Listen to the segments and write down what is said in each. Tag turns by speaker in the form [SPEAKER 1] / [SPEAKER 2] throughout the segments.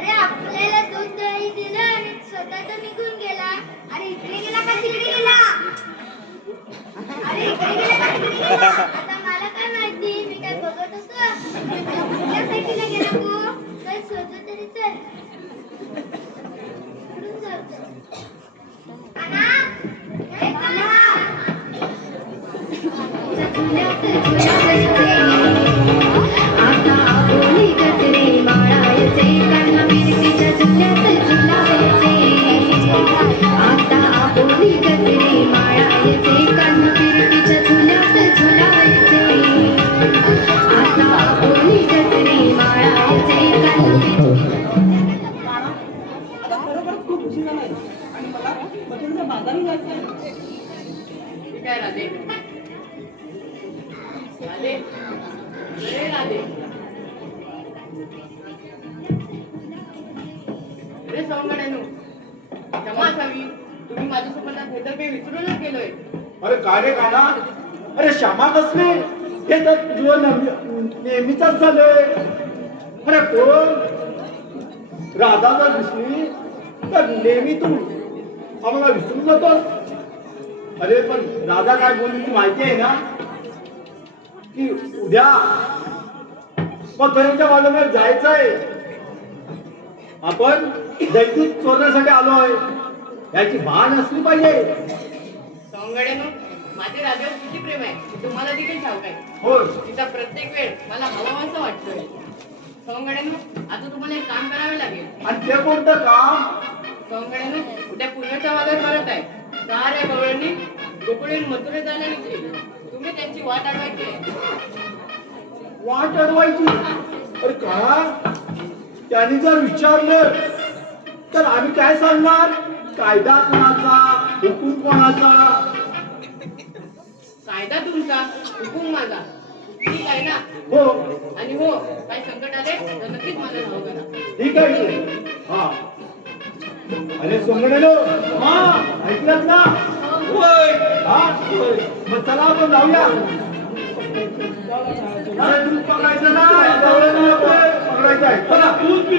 [SPEAKER 1] अरे आपल्याला दूध दही दिलं आणि स्वतः तर
[SPEAKER 2] निघून गेला. अरे इकडे गेला का तिकडे गेला? अरे इकडे गेला का तिकडे गेला? आता मला काय माहिती? मी काय बघत होतो कुठल्या साईडला गेला गो काय शोधलं तरी चल.
[SPEAKER 3] इकडून पुढे सवंगड्यानो क्षमा असावी. तुम्ही माझ्या हे तर काही विसरूनच गेलोय.
[SPEAKER 4] अरे काय रे काना? अरे श्यामा कसले? हे तर जीवन नेहमीच झालंय. अरे कोण? राधा जर दिसली तर नेहमी तू. आम्हाला विसरून जातोस अरे पण राधा काय बोलली ती माहिती आहे ना? की उद्या मथुरेच्या बाजूला जायचंय. आपण दैतिक चोरण्यासाठी आलोय याची भान असली पाहिजे.
[SPEAKER 3] सौंगड्यानो माझे राजावर किती प्रेम आहे? हे तुम्हाला देखील ठाऊक आहे
[SPEAKER 4] होय.
[SPEAKER 3] तिचा प्रत्येक वेळ मला हवावासा वाटतोय. सौंगड्यानो आता तुम्हाला एक काम करावे लागेल.
[SPEAKER 4] आणि ते कोणतं काम?
[SPEAKER 3] सौंगड्यानो उद्या पुण्याच्या वागर परत आहे. साऱ्या गवळणी गोकुळीन मथुरे जायला निघतील तुम्ही त्यांची वाट अडवायची आहे.
[SPEAKER 4] वाट अडवायची? अरे का? त्यांनी जर विचारलं तर आम्ही काय सांगणार? कायदा कोणाचा? हुकूम कोणाचा?
[SPEAKER 3] कायदा तुमचा हुकूम माझा. ठीक आहे ना?
[SPEAKER 4] हो.
[SPEAKER 3] आणि हो काही संकट आले तर नक्कीच मला धाव करा
[SPEAKER 4] ठीक आहे. हा. अरे सोंगडेलो हा ऐकलं ना? होय. हा होय. मग चला आपण जाऊया. अरे पकडायचं नाही. पकडायचं आहे. चला दूध पी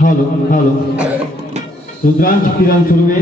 [SPEAKER 5] হল হল రుద్రాంశ కిరాన్ సులువే